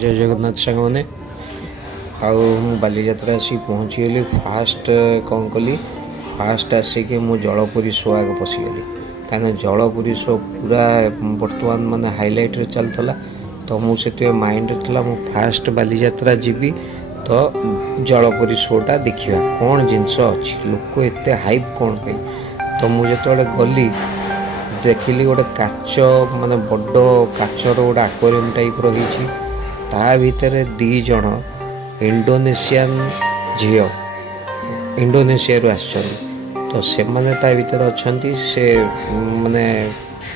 जय जगन्नाथ सांग मैंने आउ बालीजात्रा आसी पहुँचीगली फास्ट कौन कली फास्ट आसिक मु जलपुरी शो आगे पशिगली कहीं जलपुरी शो पूरा बर्तमान माने हाइलाइट रे चलता तो मुझे माइंड था मु फास्ट बालीजात्रा जीवी तो जलपुरी शोटा देखा कौन जिनस अच्छी लोक एत हाइप कौन पे तो मुझे गली देखिली गोटे काच माने बड़ काचर गोटे आक्वेरियम टाइप रही ता भितर दी जन इंडोनेशियन झील इंडोनेशिया रु आसछन्ति तो से माने ता भितर अछन्ति से माने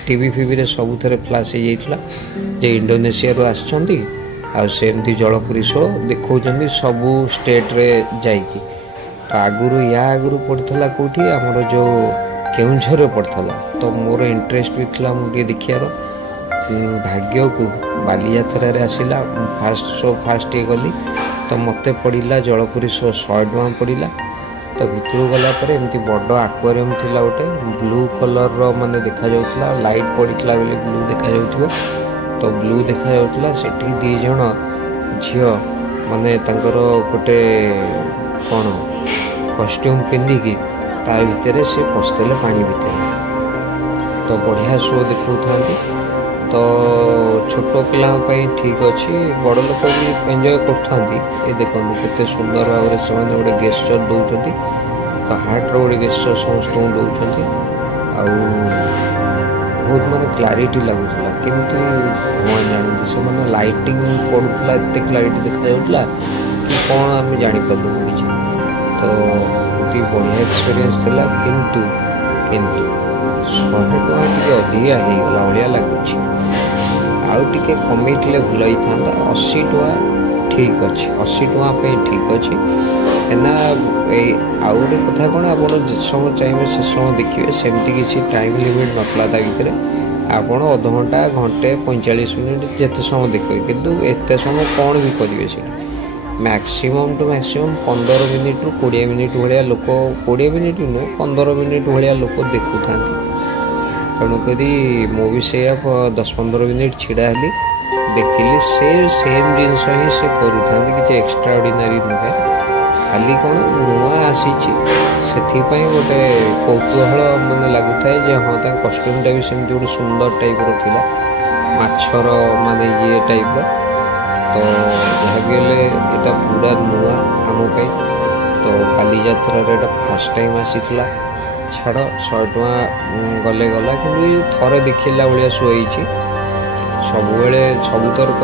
टीवी फीवी रे सबुथरे फ्लाश हो जाइतला जे इंडोनेशिया रु आसछन्ति आ सेमती जलपुरी शो देखौछन्ति सबु स्टेट रे जाइकी तो आगुरु या आगुरु पड़थला कोठी हमर जो केउंझर पड़थला तो मोर इंटरेस्ट भी थिला मुझे देखियार भाग्य को बालीजात्रा रे आसिला फास्ट शो फास्ट ये गली तो मते पड़िला जलपुरी शो 100 टका पड़िला तो भितर गला पर एमती बड़ आक्वेरियम थिला गोटे ब्लू कलर रो माने देखा जाउतला लाइट पड़ितला बेले ब्लू देखा जाउथो तो ब्लू देखा जाउतला सेठी दी जण झियो माने तांकर गोटे कोन कॉस्ट्यूम पिंदी ता भितर से पशले पानी भितर तो बढ़िया शो देखा तो छोट पिला ठीक अच्छे बड़ लोक भी एंजॉय कर देखो केते सुंदर भाव में से गोटे गेस्चर दौरान हार्ट रोड गेस्चर समस्त दौरान बहुत माने क्लारिटी लगुला केमती भगवान जानते से लाइटिंग पड़ूला एत क्लारिटी देखा जाऊला कि कौन आम जापारू कि तो ये बढ़िया एक्सपीरियंस थिला किंतु किंतु 100 टका टे अधिका होगला भाया लगुच आउ टे कमेले भल होता 80 टका ठीक अच्छे 80 टका ठीक अच्छे एना आउ गोटे कथा कौन आप समय चाहिए से समय देखिए सेमती किसी टाइम लिमिट नथला ता भितर आपण अध घंटा घंटे 45 मिनिट जिते समय देखिए किंतु एत समय कौन भी करेंगे से मैक्सिमम टू मैक्सिमम 15 मिनिट रु 20 मिनिट भाया लोक 20 मिनिट नुह 15 मिनिट भाया लोक देखु था तेणुक मुझे से 10-15 मिनिट छिड़ा हेली देखिली से सेम जिनस ही से करूँ कि एक्स्ट्रा ऑर्डिनरी नुहे खाली कौन नुआ आसी से गोटे कौतूहल मन लगुए हाँ कस्ट्यूमटा भी सेमती गोटे सुंदर टाइप रा मछर माने ये टाइप तो जहाँ भी यहाँ पूरा नुआ आम तो बालीजात्रा फास्ट टाइम आसीला छाड़ 100 टका गले गला कि थरे देखला भाया शोई सब सबुतर्क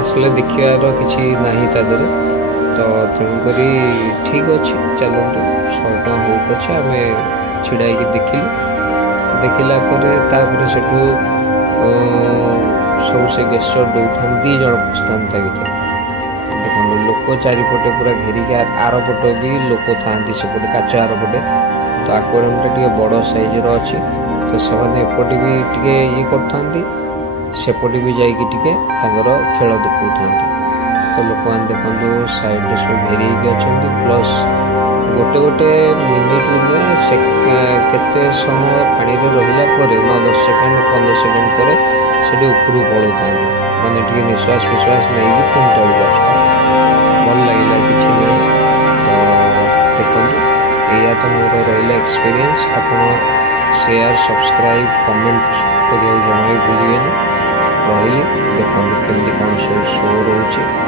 आसले देखार कि ना तादर तो तेणुक ठीक अच्छे चलतु 100 टका हो पछे आम छिड़ा देखला सेठू सब से गेस्चर दौन दी जन पशा भर देखो लोक चारिपटे पूरा घेरिक आर पट भी लोक था सेपटे काच आर पटे तो आक्वेरियमटा टे बड़ साइजर अच्छी तो से एपटे भी टे ये करते सेपटे भी जाकि खेल देखा तो लोक मैंने देखो साइड सब घेरिक अच्छा प्लस गोटे गोटे मिनिट नुहे केते समय पानी रहा 9-10 सेकेंड 15 सेकेंड पर से उपरू पड़ू था मैंने टे निश्वास विश्वास नहीं पुणी तौक आसता भल लगे कि तो देखो या तो मोर रहा एक्सपीरियंस आप शेयर सब्सक्राइब कमेंट कर जन भूलिए रही देखो केमती कौन सब शो रोचे।